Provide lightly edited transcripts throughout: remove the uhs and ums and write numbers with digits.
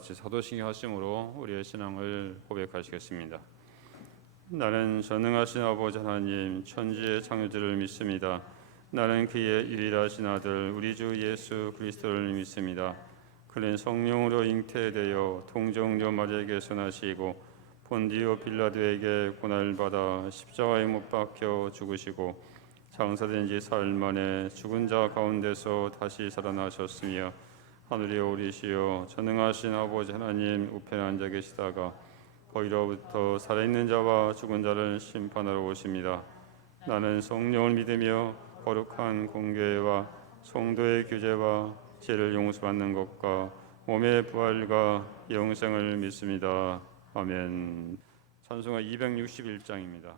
같이 사도신경 하심으로 우리의 신앙을 고백하시겠습니다. 나는 전능하신 아버지 하나님 천지의 창조주를 믿습니다. 나는 그의 유일하신 아들 우리 주 예수 그리스도를 믿습니다. 그는 성령으로 잉태되어 동정녀 마리아에게서 나시고 본디오 빌라도에게 고난을 받아 십자가에 못 박혀 죽으시고 장사된 지 사흘 만에 죽은 자 가운데서 다시 살아나셨으며 하늘에 오르시어 전능하신 아버지 하나님 우편에 앉아 계시다가 거기로부터 살아있는 자와 죽은 자를 심판하러 오십니다. 나는 성령을 믿으며 거룩한 공교회와 성도의 교제와 죄를 용서받는 것과 몸의 부활과 영생을 믿습니다. 아멘. 찬송가 261장입니다.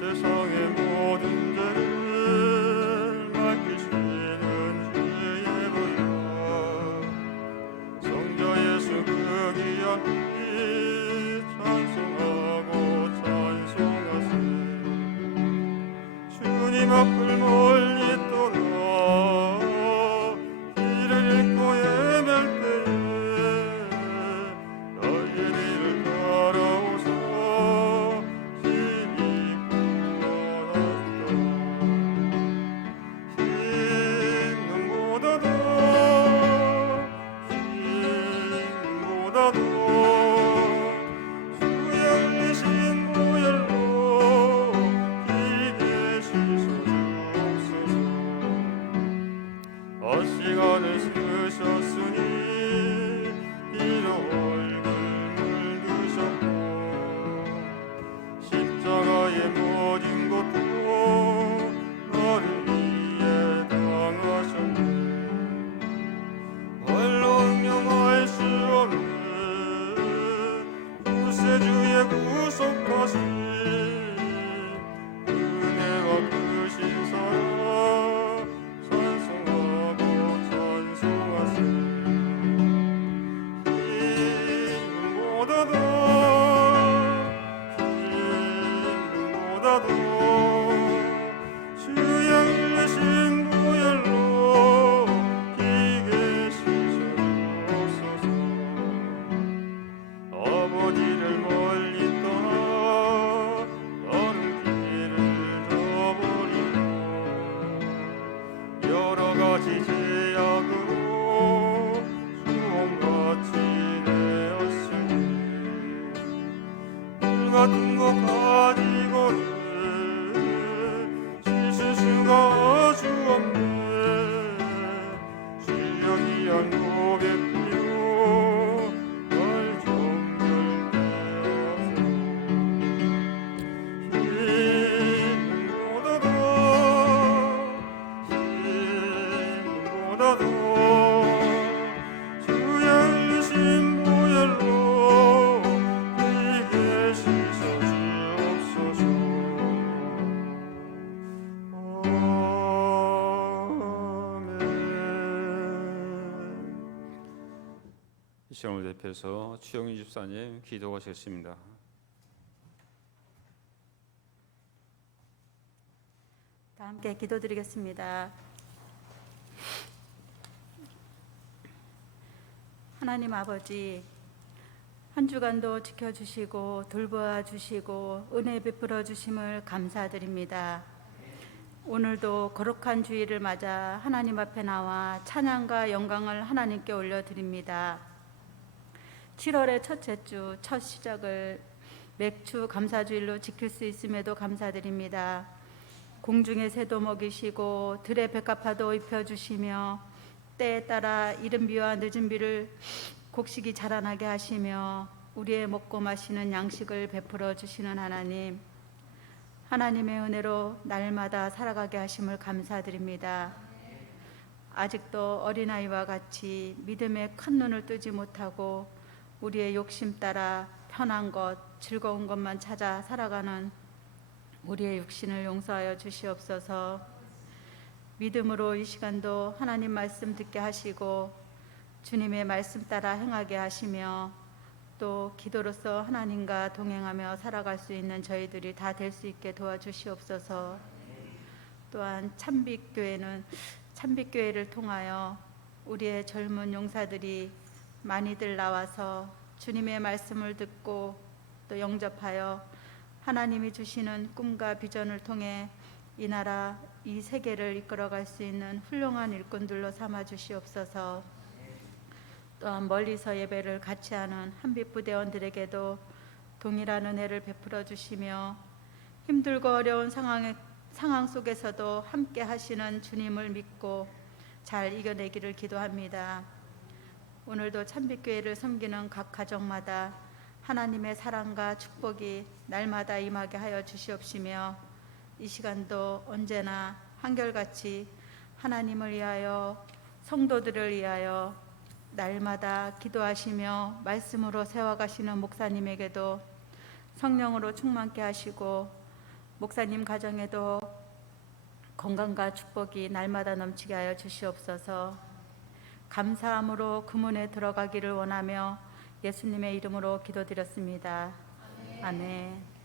세상의 모든 죄를 맡기시는 주의 보혈 성자 예수 그 귀한 피 찬송하고 찬송하세. 주님 앞을 멀리 떠나 길을 잃고 헤맬 때에 나의 뒤를 따라오사 시간을 쓰셨으니 이로 얼굴을 드셨고 십자가의 모든 것도 나를 위해 당하셨네. 말로 명할 수 없는 구세주의 구속하신 은혜와 크신 사랑 아버지를 멀리 떠나 다른 길을 저버리고 여러 가지 제약으로 수험같이 되었으니 물 같은 것 가지고는 씻을 수가 아주 없네. 주여 귀한 고백 이 시간을 대표해서 추영희 집사님 기도하시겠습니다. 다 함께 기도드리겠습니다. 하나님 아버지, 한 주간도 지켜주시고 돌보아 주시고 은혜 베풀어 주심을 감사드립니다. 오늘도 거룩한 주일을 맞아 하나님 앞에 나와 찬양과 영광을 하나님께 올려드립니다. 7월의 첫째 주 첫 시작을 맥주 감사주일로 지킬 수 있음에도 감사드립니다. 공중의 새도 먹이시고 들의 백합화도 입혀주시며 때에 따라 이른 비와 늦은 비를 곡식이 자라나게 하시며 우리의 먹고 마시는 양식을 베풀어 주시는 하나님, 하나님의 은혜로 날마다 살아가게 하심을 감사드립니다. 아직도 어린아이와 같이 믿음의 큰 눈을 뜨지 못하고 우리의 욕심 따라 편한 것, 즐거운 것만 찾아 살아가는 우리의 육신을 용서하여 주시옵소서. 믿음으로 이 시간도 하나님 말씀 듣게 하시고 주님의 말씀 따라 행하게 하시며 또 기도로서 하나님과 동행하며 살아갈 수 있는 저희들이 다 될 수 있게 도와주시옵소서. 또한 참빛교회를 통하여 우리의 젊은 용사들이 많이들 나와서 주님의 말씀을 듣고 또 영접하여 하나님이 주시는 꿈과 비전을 통해 이 나라, 이 세계를 이끌어갈 수 있는 훌륭한 일꾼들로 삼아 주시옵소서. 또한 멀리서 예배를 같이 하는 한빛부대원들에게도 동일한 은혜를 베풀어 주시며 힘들고 어려운 상황 속에서도 함께 하시는 주님을 믿고 잘 이겨내기를 기도합니다. 오늘도 참빛교회를 섬기는 각 가정마다 하나님의 사랑과 축복이 날마다 임하게 하여 주시옵시며 이 시간도 언제나 한결같이 하나님을 위하여 성도들을 위하여 날마다 기도하시며 말씀으로 세워가시는 목사님에게도 성령으로 충만케 하시고 목사님 가정에도 건강과 축복이 날마다 넘치게 하여 주시옵소서. 감사함으로 금문에 들어가기를 원하며 예수님의 이름으로 기도드렸습니다. 아멘.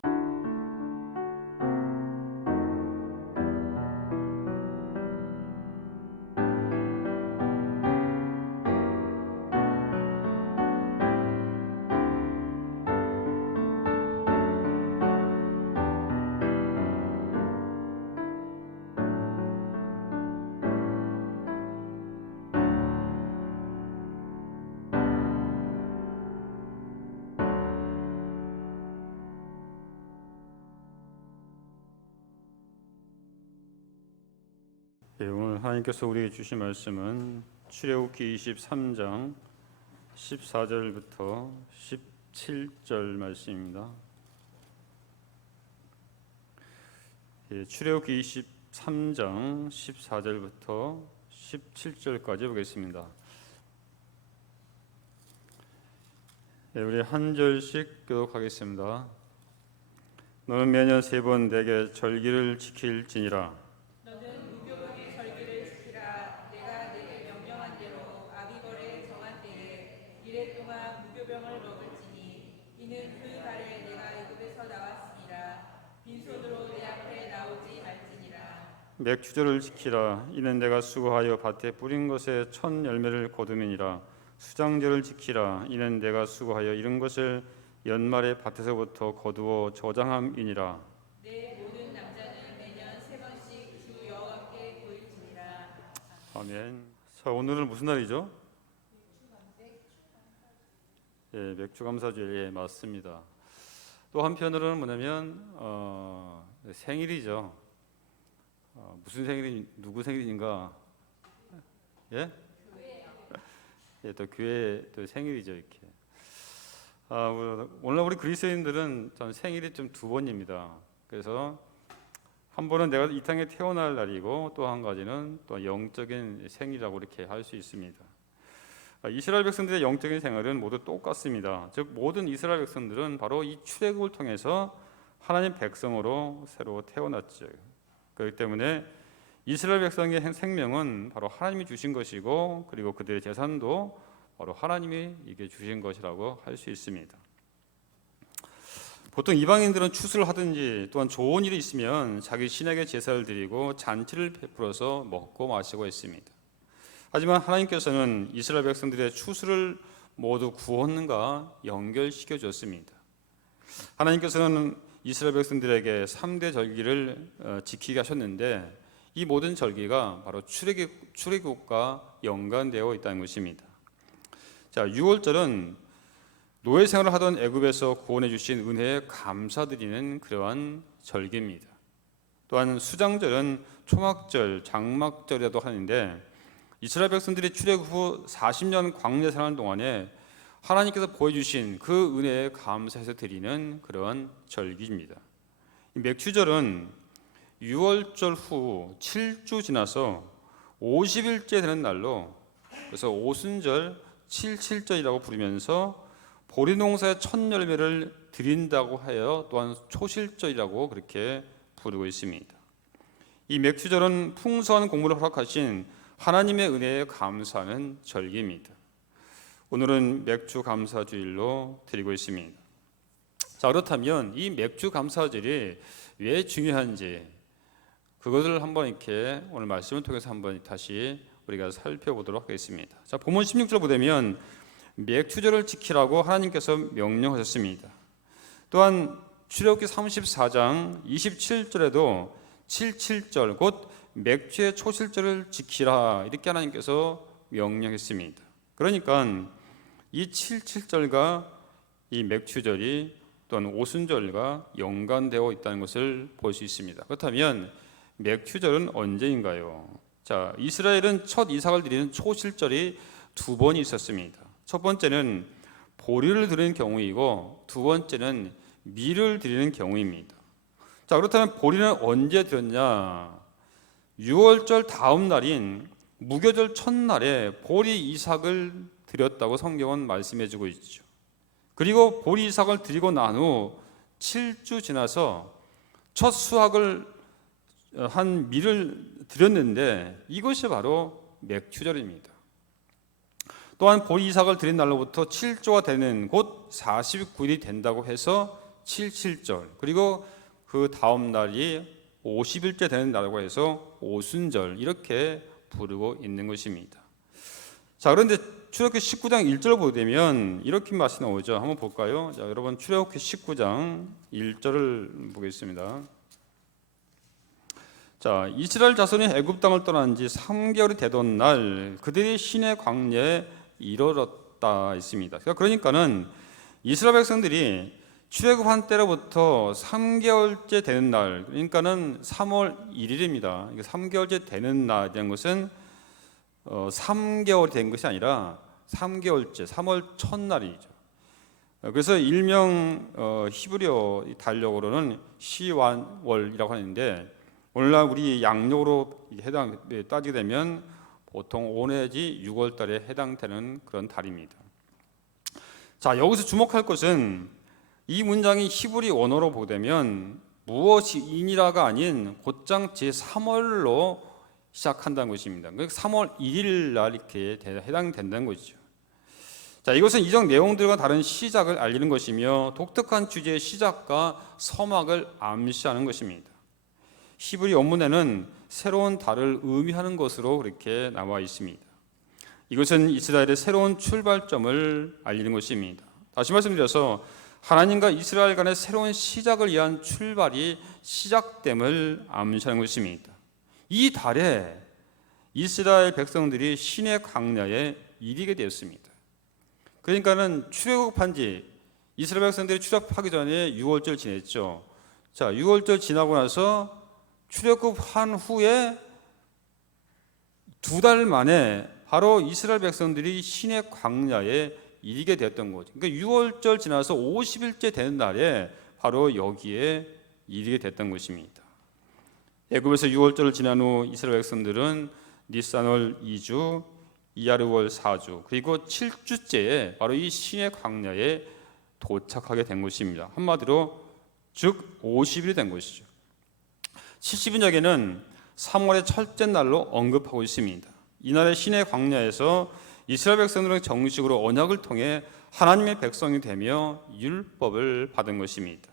오늘 하나님께서 우리에게 주신 말씀은 출애굽기 23장 14절부터 17절 말씀입니다. 출애굽기 23장 14절부터 17절까지 보겠습니다. 우리 한 절씩 교독하겠습니다. 너는 매년 3번 내게 절기를 지킬지니라. 맥추절을 지키라. 이는 내가 수고하여 밭에 뿌린 것에 첫 열매를 거둠이니라. 수장절을 지키라. 이는 내가 수고하여 이른 것을 연말에 밭에서부터 거두어 저장함이니라. 내 모든 남자는 매년 3번씩 주 여호와께 보일지니라. 아멘. 자, 오늘은 무슨 날이죠? 맥주감사주일. 맞습니다. 또 한편으로는 뭐냐면 생일이죠. 무슨 생일이 누구 생일인가? 예? 또 교회 또 생일이죠 이렇게. 오늘 우리 그리스도인들은 참 생일이 좀 2번입니다. 그래서 한 번은 내가 이 땅에 태어날 날이고 또 한 가지는 또 영적인 생일이라고 이렇게 할 수 있습니다. 이스라엘 백성들의 영적인 생활은 모두 똑같습니다. 즉 모든 이스라엘 백성들은 바로 이 출애굽을 통해서 하나님 백성으로 새로 태어났죠. 그렇기 때문에 이스라엘 백성의 생명은 바로 하나님이 주신 것이고 그리고 그들의 재산도 바로 하나님이 이게 주신 것이라고 할 수 있습니다. 보통 이방인들은 추수를 하든지 또한 좋은 일이 있으면 자기 신에게 제사를 드리고 잔치를 베풀어서 먹고 마시고 했습니다. 하지만 하나님께서는 이스라엘 백성들의 추수를 모두 구원과 연결시켜 줬습니다. 하나님께서는 이스라엘 백성들에게 3대 절기를 지키게 하셨는데 이 모든 절기가 바로 출애굽과 연관되어 있다는 것입니다. 자, 6월절은 노예 생활을 하던 애굽에서 구원해 주신 은혜에 감사드리는 그러한 절기입니다. 또한 수장절은 초막절, 장막절이라도 하는데 이스라엘 백성들이 출애굽 후 40년 광야 생활 동안에 하나님께서 보여주신 그 은혜에 감사해서 드리는 그러한 절기입니다. 맥추절은 6월절 후 7주 지나서 50일째 되는 날로 그래서 오순절 77절이라고 부르면서 보리농사의 첫 열매를 드린다고 하여 또한 초실절이라고 그렇게 부르고 있습니다. 이 맥추절은 풍성한 곡물을 허락하신 하나님의 은혜에 감사하는 절기입니다. 오늘은 맥주 감사주일로 드리고 있습니다. 자, 그렇다면 이 맥주 감사주일이 왜 중요한지 그것을 한번 이렇게 오늘 말씀을 통해서 한번 다시 우리가 살펴보도록 하겠습니다. 자, 본문 16절 보면 맥주절을 지키라고 하나님께서 명령하셨습니다. 또한 출애굽기 34장 27절에도 77절 곧 맥주의 초실절을 지키라 이렇게 하나님께서 명령했습니다. 그러니까 이 77절과 이 맥주절이 또한 오순절과 연관되어 있다는 것을 볼 수 있습니다. 그렇다면 맥주절은 언제인가요? 자, 이스라엘은 첫 이삭을 드리는 초실절이 두 번이 있었습니다. 첫 번째는 보리를 드리는 경우이고 두 번째는 밀을 드리는 경우입니다. 자, 그렇다면 보리는 언제 드렸냐? 6월절 다음 날인 무교절 첫날에 보리 이삭을 드렸다고 성경은 말씀해주고 있죠. 그리고 보리 이삭을 드리고 난 후 7주 지나서 첫 수확을 한 밀을 드렸는데 이것이 바로 맥주절입니다. 또한 보리 이삭을 드린 날로부터 7조가 되는 곧 49일이 된다고 해서 77절, 그리고 그 다음 날이 50일째 되는 날이라고 해서 오순절 이렇게 부르고 있는 것입니다. 자, 그런데 출애굽기 19장 1절을 보게 되면 이렇게 말씀이 나오죠. 한번 볼까요? 자, 여러분 출애굽기 19장 1절을 보겠습니다. 자, 이스라엘 자손이 애굽 땅을 떠난 지 3개월이 되던 날 그들이 시내 광야에 이르렀다 있습니다. 그러니까는 이스라엘 백성들이 출애굽한 때로부터 3개월째 되는 날, 그러니까는 3월 1일입니다. 3개월째 되는 날이라는 것은 3개월이 된 것이 아니라 3개월째, 3월 첫날이죠. 그래서 일명 히브리어 달력으로는 시완월이라고 하는데 오늘날 우리 양력으로 따지게 되면 보통 5 내지 6월 달에 해당되는 그런 달입니다. 자, 여기서 주목할 것은 이 문장이 히브리 원어로 보게 되면 무엇이인이라가 아닌 곧장 제3월로 시작한다는 것입니다. 3월 1일 날 이렇게 해당된다는 것이죠. 자, 이것은 이전 내용들과 다른 시작을 알리는 것이며 독특한 주제의 시작과 서막을 암시하는 것입니다. 히브리 원문에는 새로운 달을 의미하는 것으로 그렇게 나와 있습니다. 이것은 이스라엘의 새로운 출발점을 알리는 것입니다. 다시 말씀드려서 하나님과 이스라엘 간의 새로운 시작을 위한 출발이 시작됨을 암시하는 것입니다. 이 달에 이스라엘 백성들이 시내 광야에 이르게 되었습니다. 그러니까는 출애굽한 지 이스라엘 백성들이 출애굽하기 전에 6월절 지냈죠. 자, 6월절 지나고 나서 출애굽한 후에 2달 만에 바로 이스라엘 백성들이 시내 광야에 이르게 되었던 거죠. 그러니까 6월절 지나서 50일째 되는 날에 바로 여기에 이르게 됐던 것입니다. 애굽에서 6월절을 지난 후 이스라엘 백성들은 니산월 2주, 이야르월 4주, 그리고 7주째에 바로 이 시내 광야에 도착하게 된 것입니다. 한마디로 즉 50일이 된 것이죠. 70인역에는 3월의 첫째 날로 언급하고 있습니다. 이날의 시내 광야에서 이스라엘 백성들은 정식으로 언약을 통해 하나님의 백성이 되며 율법을 받은 것입니다.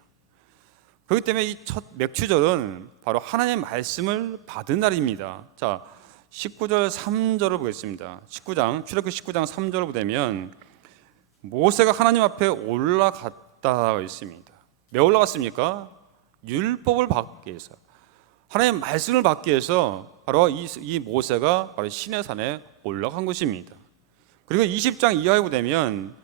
그렇기 때문에 이 첫 맥주절은 바로 하나님의 말씀을 받은 날입니다. 자, 19절 3절을 보겠습니다. 출애굽기 19장 3절을 보면 모세가 하나님 앞에 올라갔다 있습니다. 왜 올라갔습니까? 율법을 받기 위해서, 하나님의 말씀을 받기 위해서 바로 이 모세가 바로 시내산에 올라간 것입니다. 그리고 20장 이하에 보면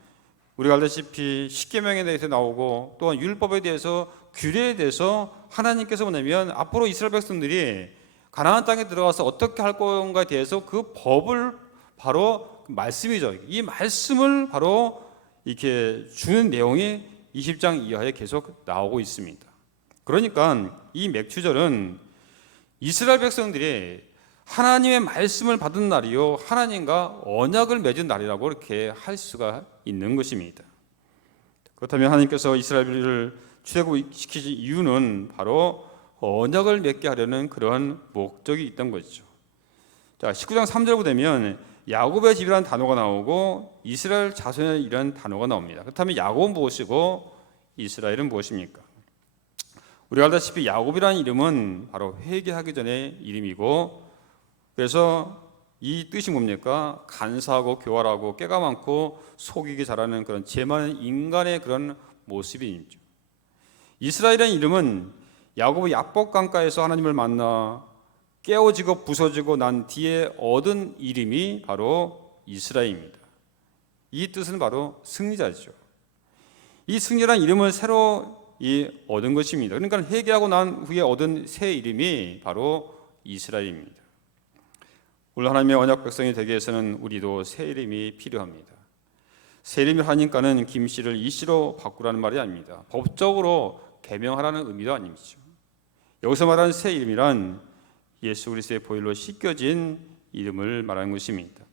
우리가 알다시피 십계명에 대해서 나오고 또한 율법에 대해서 규례에 대해서 하나님께서 보내면 앞으로 이스라엘 백성들이 가나안 땅에 들어가서 어떻게 할 건가에 대해서 그 법을 바로 말씀이죠. 이 말씀을 바로 이렇게 주는 내용이 20장 이하에 계속 나오고 있습니다. 그러니까 이 맥주절은 이스라엘 백성들이 하나님의 말씀을 받은 날이요 하나님과 언약을 맺은 날이라고 이렇게 할 수가 있는 것입니다. 그렇다면 하나님께서 이스라엘을 출애굽시키신 이유는 바로 언약을 맺게 하려는 그러한 목적이 있던 것이죠. 자, 19장 3절 보면 야곱의 집이라는 단어가 나오고 이스라엘 자손이라는 단어가 나옵니다. 그렇다면 야곱은 무엇이고 이스라엘은 무엇입니까? 우리가 알다시피 야곱이라는 이름은 바로 회개하기 전의 이름이고, 그래서 이 뜻이 뭡니까? 간사하고 교활하고 깨가 많고 속이기 잘하는 그런 죄 많은 인간의 그런 모습이죠. 이스라엘이라는 이름은 야곱의 야복 강가에서 하나님을 만나 깨어지고 부서지고 난 뒤에 얻은 이름이 바로 이스라엘입니다. 이 뜻은 바로 승리자죠. 이 승리라는 이름을 새로 얻은 것입니다. 그러니까 회개하고 난 후에 얻은 새 이름이 바로 이스라엘입니다. 오늘 하나님의 언약 백성이 되기 위해서는 우리도 새 이름이 필요합니다. 새 이름을 하니까는 김 씨를 이 씨로 바꾸라는 말이 아닙니다. 법적으로 개명하라는 의미도 아니죠. 여기서 말하는 새 이름이란 예수 그리스도의 보혈로 씻겨진 이름을 말하는 것입니다.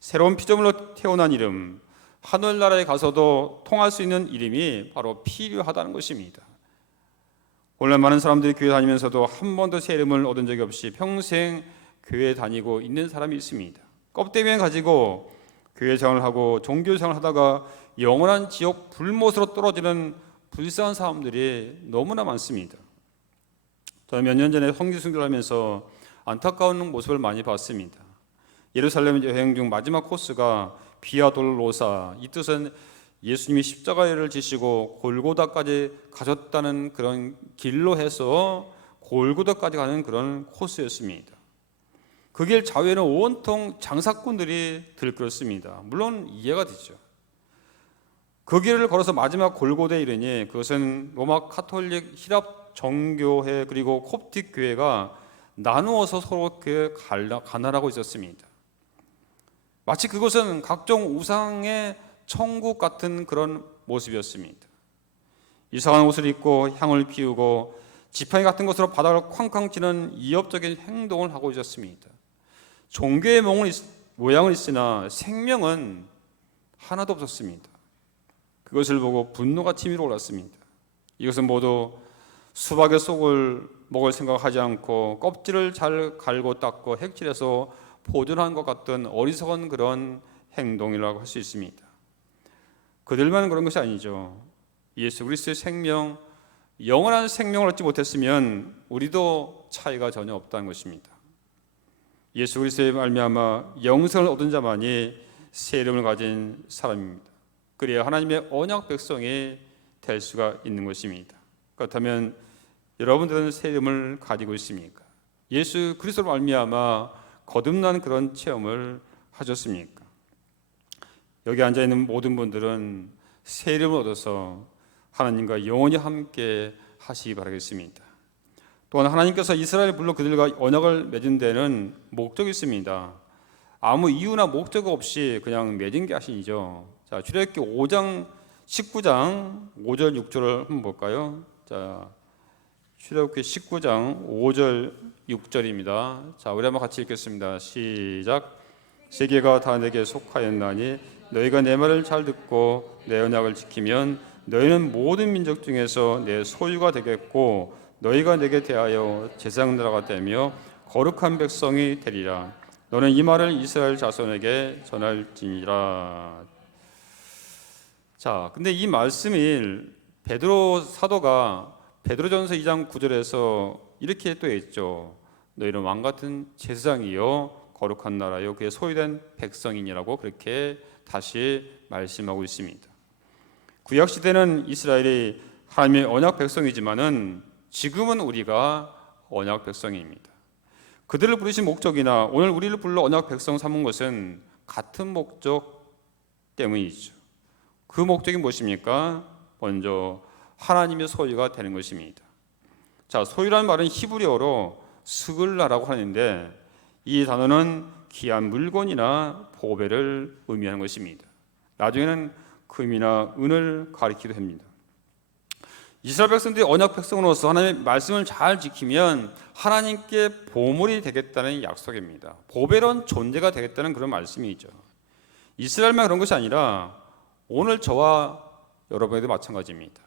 새로운 피조물로 태어난 이름, 하늘나라에 가서도 통할 수 있는 이름이 바로 필요하다는 것입니다. 오늘 많은 사람들이 교회 다니면서도 한 번도 새 이름을 얻은 적이 없이 평생 교회 다니고 있는 사람이 있습니다. 껍데기만 가지고 교회 생활을 하고 종교 생활을 하다가 영원한 지옥 불못으로 떨어지는 불쌍한 사람들이 너무나 많습니다. 저는 몇 년 전에 성지 순교를 하면서 안타까운 모습을 많이 봤습니다. 예루살렘 여행 중 마지막 코스가 비아 돌로사, 이 뜻은 예수님이 십자가를 지시고 골고다까지 가셨다는 그런 길로 해서 골고다까지 가는 그런 코스였습니다. 그 길 좌우에는 온통 장사꾼들이 들끓었습니다. 물론 이해가 되죠. 그 길을 걸어서 마지막 골고다에 이르니 그것은 로마 카톨릭 히랍 정교회 그리고 콥틱 교회가 나누어서 서로 가난하고 있었습니다. 마치 그것은 각종 우상의 천국 같은 그런 모습이었습니다. 이상한 옷을 입고 향을 피우고 지팡이 같은 것으로 바닥을 쾅쾅 치는 이협적인 행동을 하고 있었습니다. 종교의 모양은 있으나 생명은 하나도 없었습니다. 그것을 보고 분노가 치밀어 올랐습니다. 이것은 모두 수박의 속을 먹을 생각하지 않고 껍질을 잘 갈고 닦고 핵질해서 보존한 것 같던 어리석은 그런 행동이라고 할 수 있습니다. 그들만 그런 것이 아니죠. 예수 그리스도의 생명, 영원한 생명을 얻지 못했으면 우리도 차이가 전혀 없다는 것입니다. 예수 그리스도의 말미암아 영생을 얻은 자만이 새 이름을 가진 사람입니다. 그래야 하나님의 언약 백성이 될 수가 있는 것입니다. 그렇다면 여러분들은 새 이름을 가지고 있습니까? 예수 그리스도로 말미암아 거듭난 그런 체험을 하셨습니까? 여기 앉아있는 모든 분들은 새 이름을 얻어서 하나님과 영원히 함께 하시기 바라겠습니다. 또한 하나님께서 이스라엘 불러 그들과 언약을 맺은 데는 목적이 있습니다. 아무 이유나 목적 없이 그냥 맺은 게 아니죠. 자, 출애굽기 5장 19장 5절 6절을 한번 볼까요? 자, 출애굽기 19장 5절 6절입니다. 자, 우리 한번 같이 읽겠습니다. 시작. 세계가 다 내게 속하였나니 너희가 내 말을 잘 듣고 내 언약을 지키면 너희는 모든 민족 중에서 내 소유가 되겠고 너희가 내게 대하여 제사장나라가 되며 거룩한 백성이 되리라. 너는 이 말을 이스라엘 자손에게 전할지니라. 자, 근데 이 말씀을 베드로 사도가 베드로전서 2장 9절에서 이렇게 또 했죠. 너희는 왕 같은 제사장이요 거룩한 나라요 그의 소유된 백성이니라고 그렇게 다시 말씀하고 있습니다. 구약 시대는 이스라엘이 하나님의 언약 백성이지만은 지금은 우리가 언약 백성입니다. 그들을 부르신 목적이나 오늘 우리를 불러 언약 백성 삼은 것은 같은 목적 때문이죠. 그 목적이 무엇입니까? 먼저 하나님의 소유가 되는 것입니다. 자, 소유라는 말은 히브리어로 스글라라고 하는데 이 단어는 귀한 물건이나 보배를 의미하는 것입니다. 나중에는 금이나 은을 가리키기도 합니다. 이스라엘 백성들이 언약 백성으로서 하나님의 말씀을 잘 지키면 하나님께 보물이 되겠다는 약속입니다. 보배로운 존재가 되겠다는 그런 말씀이죠. 이스라엘만 그런 것이 아니라 오늘 저와 여러분에도 마찬가지입니다.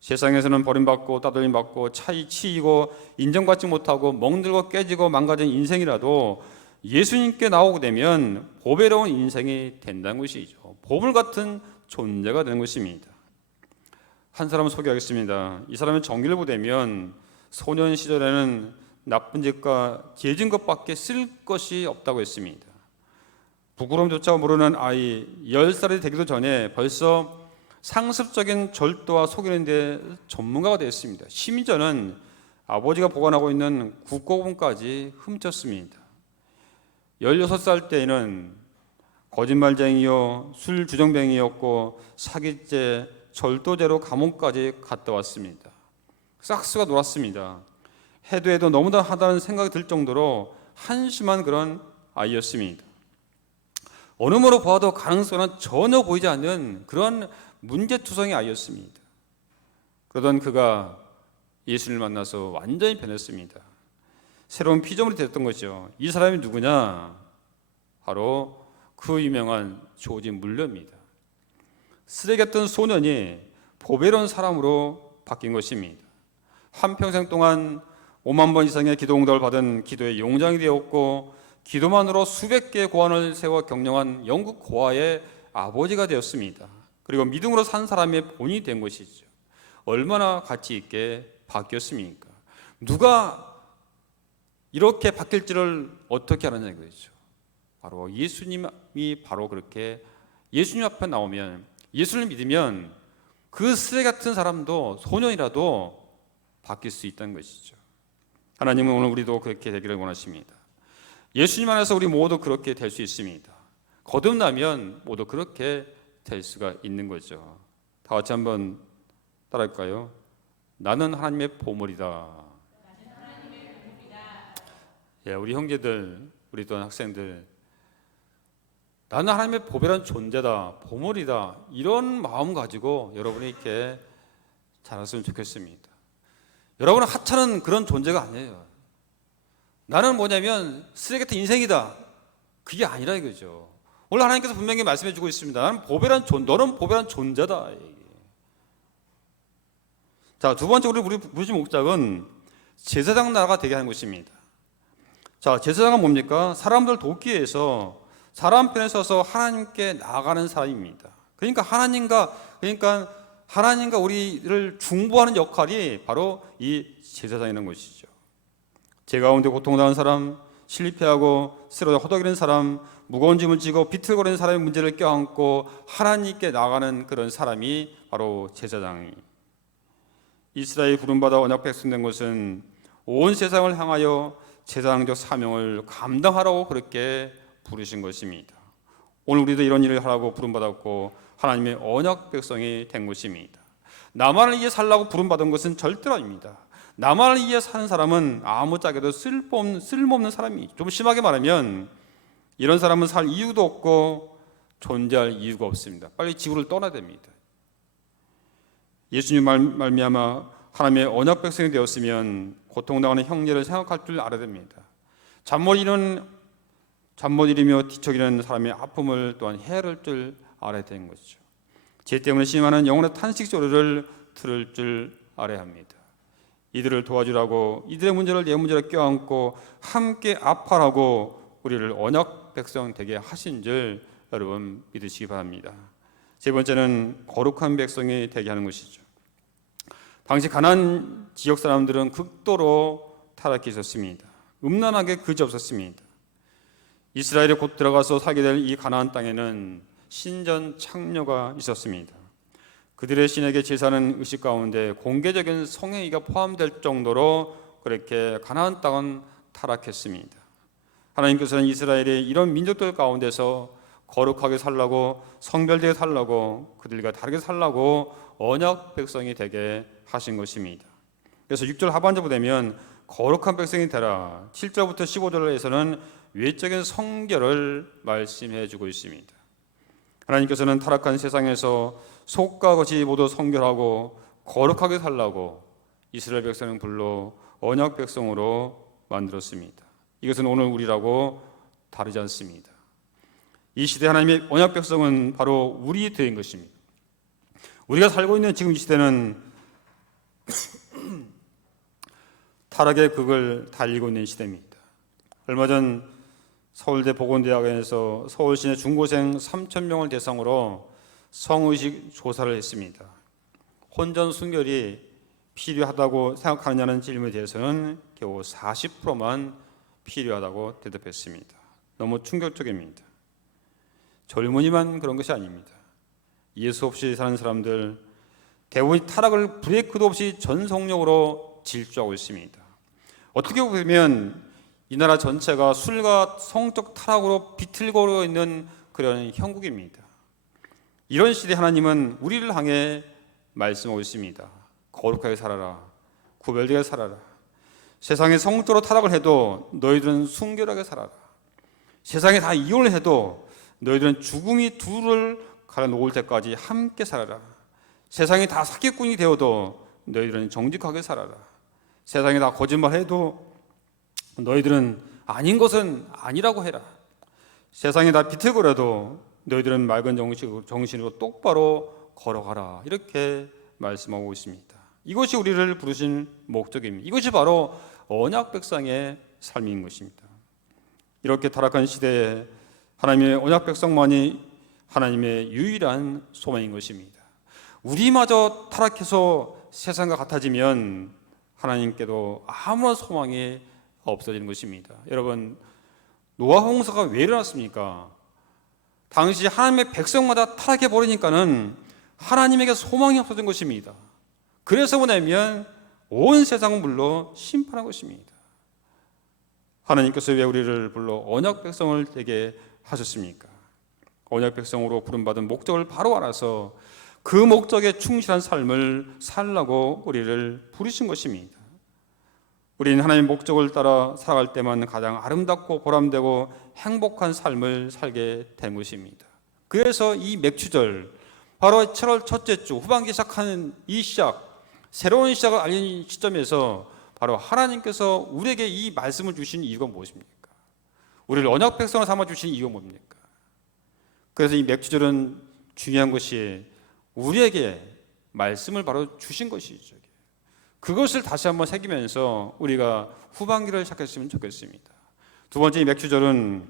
세상에서는 버림받고 따돌림받고 치이고 인정받지 못하고 멍들고 깨지고 망가진 인생이라도 예수님께 나오게 되면 보배로운 인생이 된다는 것이죠. 보물 같은 존재가 되는 것입니다. 한 사람을 소개하겠습니다. 이 사람의 전기를 보되면 소년 시절에는 나쁜 짓과 죄진 것밖에 쓸 것이 없다고 했습니다. 부끄러움조차 모르는 아이 10살이 되기도 전에 벌써 상습적인 절도와 속이는 데 전문가가 되었습니다. 심지어는 아버지가 보관하고 있는 국고본까지 훔쳤습니다. 16살 때에는 거짓말쟁이요, 술주정뱅이였고 사기죄, 절도죄로 감옥까지 갔다 왔습니다. 싹수가 놀았습니다. 해도 너무나 하다는 생각이 들 정도로 한심한 그런 아이였습니다. 어느 면으로 보아도 가능성은 전혀 보이지 않는 그런 문제투성이 아이였습니다. 그러던 그가 예수를 만나서 완전히 변했습니다. 새로운 피조물이 됐던 것이죠. 이 사람이 누구냐? 바로 그 유명한 조지 물러입니다. 쓰레기였던 소년이 보배로운 사람으로 바뀐 것입니다. 한평생 동안 5만 번 이상의 기도 응답을 받은 기도의 용장이 되었고 기도만으로 수백 개의 고안을 세워 경영한 영국 고아의 아버지가 되었습니다. 그리고 믿음으로 산 사람의 본이 된 것이죠. 얼마나 가치 있게 바뀌었습니까? 누가 이렇게 바뀔지를 어떻게 하느냐 이거죠. 바로 예수님이 바로 그렇게 예수님 앞에 나오면 예수를 믿으면 그 쓰레기 같은 사람도 소년이라도 바뀔 수 있다는 것이죠. 하나님은 오늘 우리도 그렇게 되기를 원하십니다. 예수님 안에서 우리 모두 그렇게 될 수 있습니다. 거듭나면 모두 그렇게 될 수가 있는 거죠. 다 같이 한번 따라할까요? 나는 하나님의 보물이다. 예, 우리 형제들, 우리 또한 학생들, 나는 하나님의 보배란 존재다, 보물이다, 이런 마음 가지고 여러분이 이렇게 자랐으면 좋겠습니다. 여러분은 하찮은 그런 존재가 아니에요. 나는 뭐냐면 쓰레기 같은 인생이다, 그게 아니라 이거죠. 오늘 하나님께서 분명히 말씀해 주고 있습니다. 너는 보배란 존재다. 자, 두 번째 우리 부르신 목적은 제사장 나라가 되게 하는 것입니다. 자, 제사장은 뭡니까? 사람들 돕기 위해서 사람 편에 서서 하나님께 나아가는 사람입니다. 그러니까 하나님과 우리를 중보하는 역할이 바로 이 제사장이라는 것이죠. 제 가운데 고통당한 사람, 실패하고 쓰러져 허덕이는 사람, 무거운 짐을 지고 비틀거리는 사람의 문제를 껴안고 하나님께 나아가는 그런 사람이 바로 제사장이. 이스라엘이 부름받아 언약 백성 된 것은 온 세상을 향하여 제사장적 사명을 감당하라고 그렇게 부르신 것입니다. 오늘 우리도 이런 일을 하라고 부름받았고 하나님의 언약 백성이 된 것입니다. 나만을 위해 살라고 부름받은 것은 절대로 아닙니다. 나만을 위해 사는 사람은 아무짝에도 쓸모없는 사람이, 좀 심하게 말하면 이런 사람은 살 이유도 없고 존재할 이유가 없습니다. 빨리 지구를 떠나야 됩니다. 예수님 말미암아 하나님의 언약 백성이 되었으면 고통당하는 형제를 생각할 줄 알아야 됩니다. 잠 못 이루며 뒤척이는 사람의 아픔을 또한 헤아릴 줄 알아야 되는 것이죠. 죄 때문에 심하는 영혼의 탄식 소리를 들을 줄 알아야 합니다. 이들을 도와주라고 이들의 문제를 내 문제로 껴안고 함께 아파라고 우리를 언약 백성 되게 하신 줄 여러분 믿으시기 바랍니다. 세 번째는 거룩한 백성이 되게 하는 것이죠. 당시 가나안 지역 사람들은 극도로 타락해 있었습니다. 음란하게 그지없었습니다. 이스라엘에 곧 들어가서 살게 될 이 가나안 땅에는 신전 창녀가 있었습니다. 그들의 신에게 제사하는 의식 가운데 공개적인 성행위가 포함될 정도로 그렇게 가나안 땅은 타락했습니다. 하나님께서는 이스라엘의 이런 민족들 가운데서 거룩하게 살라고, 성별되게 살라고, 그들과 다르게 살라고 언약 백성이 되게 하신 것입니다. 그래서 6절 하반절부 되면 거룩한 백성이 되라, 7절부터 15절에서는 외적인 성결을 말씀해 주고 있습니다. 하나님께서는 타락한 세상에서 속과 겉이 모두 성결하고 거룩하게 살라고 이스라엘 백성을 불러 언약 백성으로 만들었습니다. 이것은 오늘 우리라고 다르지 않습니다. 이 시대 하나님의 언약 백성은 바로 우리 된 것입니다. 우리가 살고 있는 지금 이 시대는 타락의 극을 달리고 있는 시대입니다. 얼마 전 서울대 보건대학원에서 서울시내 중고생 3,000명을 대상으로 성의식 조사를 했습니다. 혼전 순결이 필요하다고 생각하느냐는 질문에 대해서는 겨우 40%만 필요하다고 대답했습니다. 너무 충격적입니다. 젊은이만 그런 것이 아닙니다. 예수 없이 사는 사람들 대부분이 타락을 브레이크도 없이 전속력으로 질주하고 있습니다. 어떻게 보면 이 나라 전체가 술과 성적 타락으로 비틀거려 있는 그런 형국입니다. 이런 시대에 하나님은 우리를 향해 말씀하고 있습니다. 거룩하게 살아라. 구별되게 살아라. 세상에 성적으로 타락을 해도 너희들은 순결하게 살아라. 세상에 다 이혼을 해도 너희들은 죽음이 둘을 갈아놓을 때까지 함께 살아라. 세상에 다 사기꾼이 되어도 너희들은 정직하게 살아라. 세상에 다 거짓말해도 너희들은 아닌 것은 아니라고 해라. 세상에 다 비틀거려도 너희들은 맑은 정신으로 똑바로 걸어가라. 이렇게 말씀하고 있습니다. 이것이 우리를 부르신 목적입니다. 이것이 바로 언약 백성의 삶인 것입니다. 이렇게 타락한 시대에 하나님의 언약 백성만이 하나님의 유일한 소망인 것입니다. 우리마저 타락해서 세상과 같아지면 하나님께도 아무런 소망이 없어지는 것입니다. 여러분, 노아 홍수가 왜 일어났습니까? 당시 하나님의 백성마다 타락해 버리니까는 하나님에게 소망이 없어진 것입니다. 그래서 뭐냐면 온 세상은 물론 심판한 것입니다. 하나님께서 왜 우리를 불러 언약 백성을 되게 하셨습니까? 언약 백성으로 부름받은 목적을 바로 알아서 그 목적에 충실한 삶을 살라고 우리를 부르신 것입니다. 우리는 하나님의 목적을 따라 살아갈 때만 가장 아름답고 보람되고 행복한 삶을 살게 된 것입니다. 그래서 이 맥추절, 바로 7월 첫째 주 후반기 시작하는 이 새로운 시작을 알린 시점에서 바로 하나님께서 우리에게 이 말씀을 주신 이유가 무엇입니까? 우리를 언약 백성으로 삼아주신 이유가 뭡니까? 그래서 이 맥추절은 중요한 것이 우리에게 말씀을 바로 주신 것이죠. 그것을 다시 한번 새기면서 우리가 후반기를 시작했으면 좋겠습니다. 두 번째, 이 맥추절은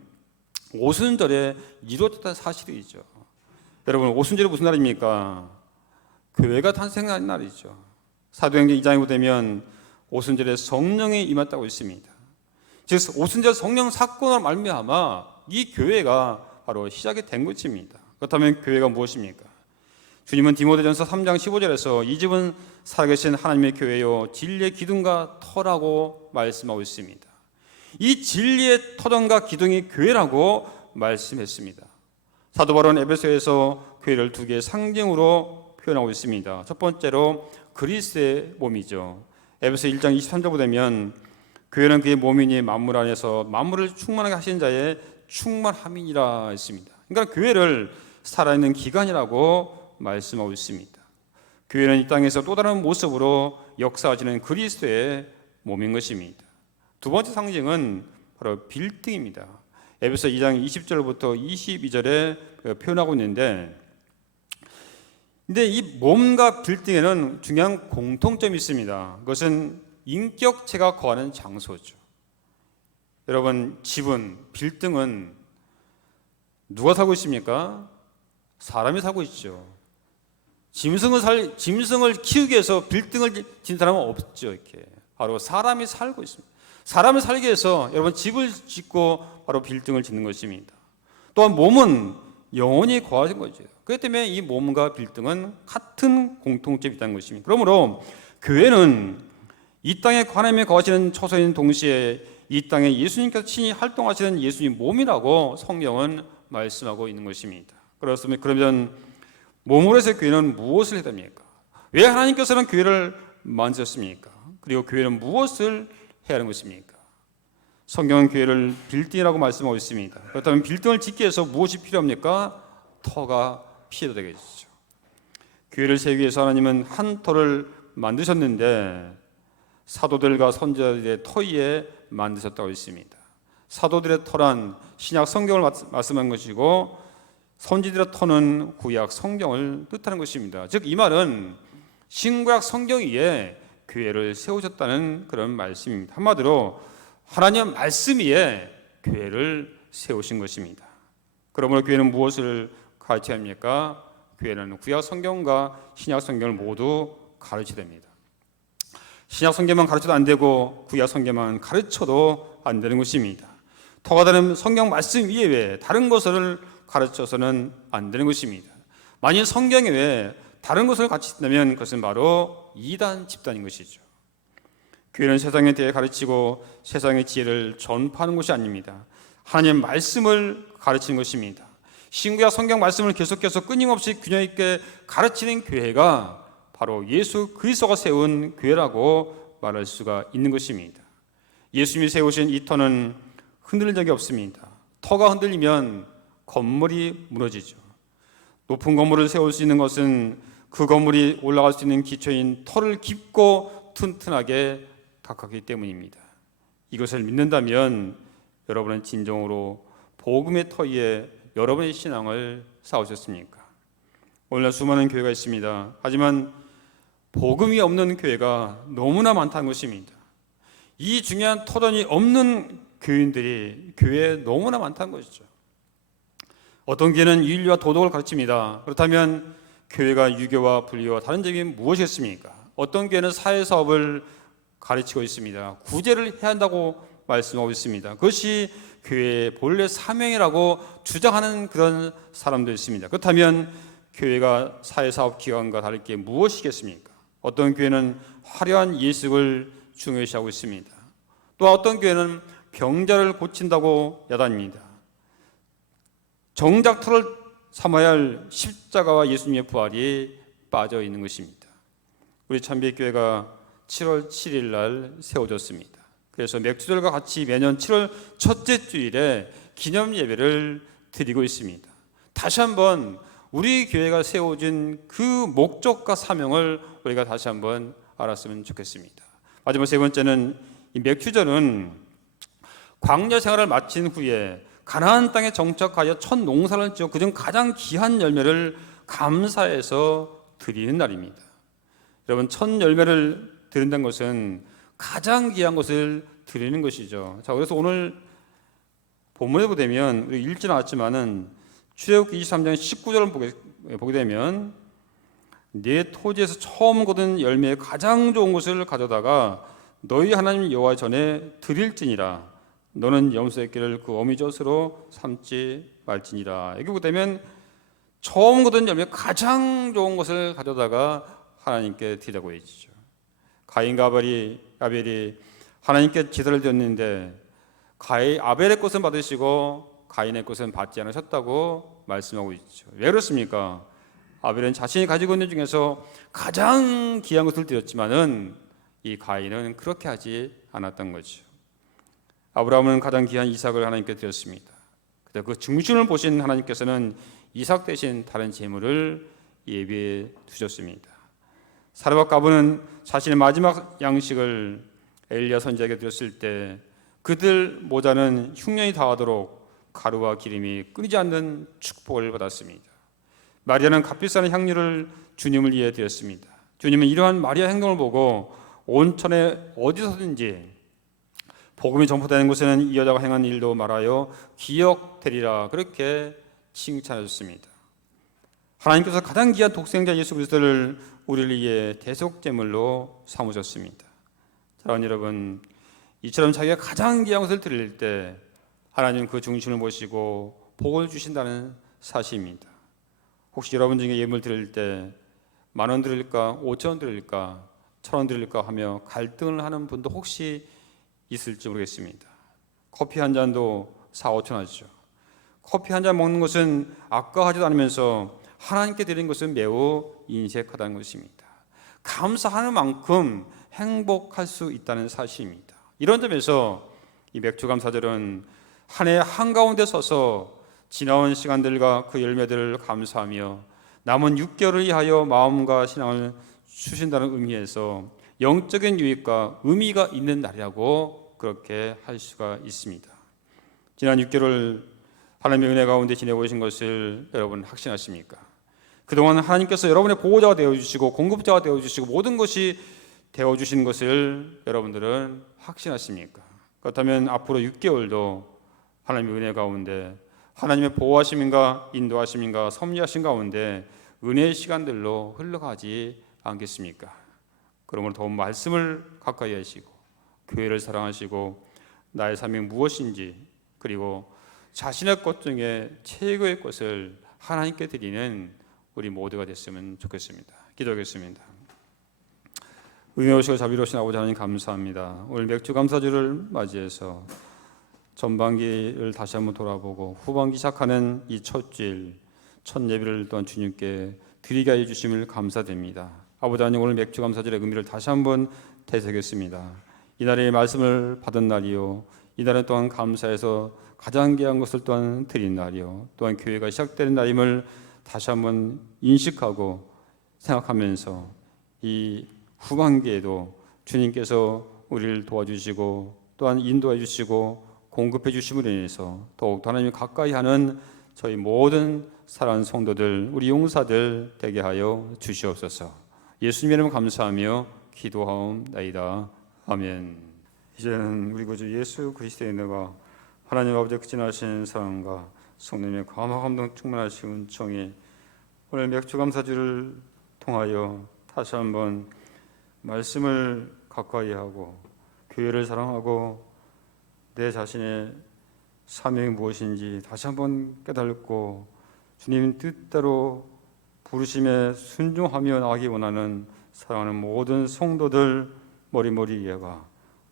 오순절에 이루어졌다는 사실이죠. 여러분, 오순절이 무슨 날입니까? 교회가 탄생한 날이죠. 사도행전 2장에 보면 오순절에 성령이 임했다고 있습니다. 즉 오순절 성령 사건으로 말미암아 이 교회가 바로 시작이 된 것입니다. 그렇다면 교회가 무엇입니까? 주님은 디모데전서 3장 15절에서 이 집은 살아계신 하나님의 교회요 진리의 기둥과 터라고 말씀하고 있습니다. 이 진리의 터전과 기둥이 교회라고 말씀했습니다. 사도 바울은 에베소에서 교회를 두 개의 상징으로 표현하고 있습니다. 첫 번째로 그리스도의 몸이죠. 에베소 1장 23절 보면 교회는 그의 몸이니 만물 안에서 만물을 충만하게 하신 자의 충만함이니라 했습니다. 그러니까 교회를 살아있는 기관이라고 말씀하고 있습니다. 교회는 이 땅에서 또 다른 모습으로 역사하시는 그리스도의 몸인 것입니다. 두 번째 상징은 바로 빌딩입니다. 에베소 2장 20절부터 22절에 표현하고 있는데, 근데 이 몸과 빌딩에는 중요한 공통점이 있습니다. 그것은 인격체가 거하는 장소죠. 여러분, 집은, 빌딩은 누가 살고 있습니까? 사람이 살고 있죠. 짐승을 키우기 위해서 빌딩을 짓는 사람은 없죠. 이렇게 바로 사람이 살고 있습니다. 사람을 살기 위해서 여러분 집을 짓고 바로 빌딩을 짓는 것입니다. 또한 몸은 영혼이 거하는 거죠. 그렇기 때문에 이 몸과 빌딩은 같은 공통점이 있다는 것입니다. 그러므로 교회는 이 땅에 하나님이 거하시는 처소인 동시에 이 땅에 예수님께서 친히 활동하시는 예수님 몸이라고 성경은 말씀하고 있는 것입니다. 그러면 몸으로 해서 교회는 무엇을 해야 됩니까? 왜 하나님께서는 교회를 만드셨습니까? 그리고 교회는 무엇을 해야 하는 것입니까? 성경은 교회를 빌딩이라고 말씀하고 있습니다. 그렇다면 빌딩을 짓기 위해서 무엇이 필요합니까? 터가 필요가 되겠죠. 교회를 세우기 위해서 하나님은 한 터를 만드셨는데 사도들과 선지자들의 터 위에 만드셨다고 했습니다. 사도들의 터란 신약 성경을 말씀한 것이고 선지자들의 터는 구약 성경을 뜻하는 것입니다. 즉 이 말은 신구약 성경 위에 교회를 세우셨다는 그런 말씀입니다. 한마디로 하나님 말씀 위에 교회를 세우신 것입니다. 그러므로 교회는 무엇을 가르쳐야 합니까? 교회는 구약 성경과 신약 성경을 모두 가르쳐야 됩니다. 신약 성경만 가르쳐도 안 되고 구약 성경만 가르쳐도 안 되는 것입니다. 터가 다른 성경 말씀 이외에 다른 것을 가르쳐서는 안 되는 것입니다. 만일 성경 외에 다른 것을 가르친다면 그것은 바로 이단 집단인 것이죠. 교회는 세상에 대해 가르치고 세상의 지혜를 전파하는 것이 아닙니다. 하나님의 말씀을 가르치는 것입니다. 신구약 성경 말씀을 계속해서 끊임없이 균형 있게 가르치는 교회가 바로 예수 그리스도가 세운 교회라고 말할 수가 있는 것입니다. 예수님이 세우신 이 터는 흔들린 적이 없습니다. 터가 흔들리면 건물이 무너지죠. 높은 건물을 세울 수 있는 것은 그 건물이 올라갈 수 있는 기초인 터를 깊고 튼튼하게 닦았기 때문입니다. 이것을 믿는다면 여러분은 진정으로 복음의 터 위에 여러분의 신앙을 쌓으셨습니까? 오늘날 수많은 교회가 있습니다. 하지만 복음이 없는 교회가 너무나 많다는 것입니다. 이 중요한 터전이 없는 교인들이 교회에 너무나 많다는 것이죠. 어떤 교회는 윤리와 도덕을 가르칩니다. 그렇다면 교회가 유교와 분리와 다른 점이 무엇이겠습니까? 어떤 교회는 사회사업을 가르치고 있습니다. 구제를 해야 한다고 말씀하고 있습니다. 그것이 교회의 본래 사명이라고 주장하는 그런 사람도 있습니다. 그렇다면 교회가 사회사업 기관과 다를 게 무엇이겠습니까? 어떤 교회는 화려한 예식을 중요시하고 있습니다. 또 어떤 교회는 병자를 고친다고 야단입니다. 정작 터를 삼아야 할 십자가와 예수님의 부활이 빠져 있는 것입니다. 우리 참빛교회가 7월 7일 날 세워졌습니다. 그래서 맥주절과 같이 매년 7월 첫째 주일에 기념 예배를 드리고 있습니다. 다시 한번 우리 교회가 세워진 그 목적과 사명을 우리가 다시 한번 알았으면 좋겠습니다. 마지막 세 번째는 이 맥주절은 광야 생활을 마친 후에 가나안 땅에 정착하여 첫 농사를 지어 그중 가장 귀한 열매를 감사해서 드리는 날입니다. 여러분, 첫 열매를 드린다는 것은 가장 귀한 것을 드리는 것이죠. 자, 그래서 오늘 본문에 보면 우리 읽지는 않았지만은 출애굽기 23장 19절을 보게 되면 네 토지에서 처음 거둔 열매의 가장 좋은 것을 가져다가 너희 하나님 여호와 전에 드릴지니라. 너는 염소의 끼를 그 어미젖으로 삼지 말지니라. 여기 보게 되면 처음 거둔 열매 가장 좋은 것을 가져다가 하나님께 드리라고 했죠. 가인과 아벨이 하나님께 제사를 드렸는데 아벨의 것은 받으시고 가인의 것은 받지 않으셨다고 말씀하고 있죠. 왜 그렇습니까? 아벨은 자신이 가지고 있는 중에서 가장 귀한 것을 드렸지만은 이 가인은 그렇게 하지 않았던 거죠. 아브라함은 가장 귀한 이삭을 하나님께 드렸습니다. 그런데 그 중심을 보신 하나님께서는 이삭 대신 다른 제물을 예비해 두셨습니다. 사라와 가브는 자신의 마지막 양식을 엘리야 선지자에게 드렸을 때 그들 모자는 흉년이 다하도록 가루와 기름이 끊이지 않는 축복을 받았습니다. 마리아는 값비싼 향유를 주님을 위해 드렸습니다. 주님은 이러한 마리아 행동을 보고 온천에 어디서든지 복음이 전파되는 곳에는 이 여자가 행한 일도 말하여 기억되리라 그렇게 칭찬하셨습니다. 하나님께서 가장 귀한 독생자 예수 그리스도를 우리를 위해 대속제물로 삼으셨습니다. 사랑하는 여러분, 이처럼 자기가 가장 귀한 것을 드릴 때 하나님 그 중심을 보시고 복을 주신다는 사실입니다. 혹시 여러분 중에 예물 드릴 때 10,000원 드릴까 5,000원 드릴까 1,000원 드릴까 하며 갈등을 하는 분도 혹시 있을지 모르겠습니다. 커피 한 잔도 4,000-5,000원 하죠. 커피 한 잔 먹는 것은 아까워하지도 않으면서 하나님께 드린 것은 매우 인색하다는 것입니다. 감사하는 만큼 행복할 수 있다는 사실입니다. 이런 점에서 이 맥주감사절은 한 해 한가운데 서서 지나온 시간들과 그 열매들을 감사하며 남은 6개월을 위하여 마음과 신앙을 주신다는 의미에서 영적인 유익과 의미가 있는 날이라고 그렇게 할 수가 있습니다. 지난 6개월 하나님의 은혜 가운데 지내고 계신 것을 여러분 확신하십니까? 그동안 하나님께서 여러분의 보호자가 되어주시고 공급자가 되어주시고 모든 것이 되어주신 것을 여러분들은 확신하십니까? 그렇다면 앞으로 6개월도 하나님의 은혜 가운데, 하나님의 보호하심인가 인도하심인가 섭리하신 가운데 은혜의 시간들로 흘러가지 않겠습니까? 그러므로 더욱 말씀을 가까이 하시고 교회를 사랑하시고 나의 삶이 무엇인지, 그리고 자신의 것 중에 최고의 것을 하나님께 드리는 우리 모두가 됐으면 좋겠습니다. 기도하겠습니다. 은혜로우시고 자비로우신 아버지 하나님 감사합니다. 오늘 맥주 감사주를 맞이해서 전반기를 다시 한번 돌아보고 후반기 시작하는 이 첫 주일 첫 예배를 또한 주님께 드리게 하여 주심을 감사드립니다. 아버지 하나님, 오늘 맥주 감사절의 의미를 다시 한번 되새겼습니다. 이날의 말씀을 받은 날이요, 이날은 또한 감사해서 가장 귀한 것을 또한 드린 날이요, 또한 교회가 시작되는 날임을 다시 한번 인식하고 생각하면서 이 후반기에도 주님께서 우리를 도와주시고 또한 인도해 주시고 공급해 주심으로 인해서 더욱더 하나님을 가까이 하는 저희 모든 사랑하는 성도들, 우리 용사들 되게 하여 주시옵소서. 예수님의 이름 감사하며 기도하옵나이다. 아멘. 이제는 우리 구주 예수 그리스도의 은혜가 하나님 아버지의 크진하신 사랑과 성령의 감화 감동 충만하신 은총이 오늘 맥주 감사주를 통하여 다시 한번 말씀을 가까이 하고 교회를 사랑하고 내 자신의 사명이 무엇인지 다시 한번 깨닫고 주님 뜻대로 부르심에 순종하며 나가기 원하는 사랑하는 모든 성도들 머리머리 위에가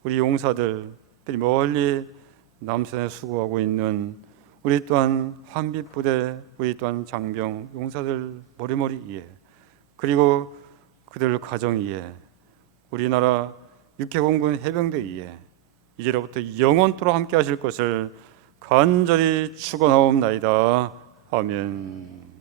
우리 용사들 멀리 남산에 수고하고 있는 우리 또한 한빛부대, 우리 또한 장병 용사들 머리머리 위에, 그리고 그들 가정 위에, 우리나라 육해공군 해병대 위에 이제로부터 영원토록 함께 하실 것을 간절히 축원하옵나이다. 아멘.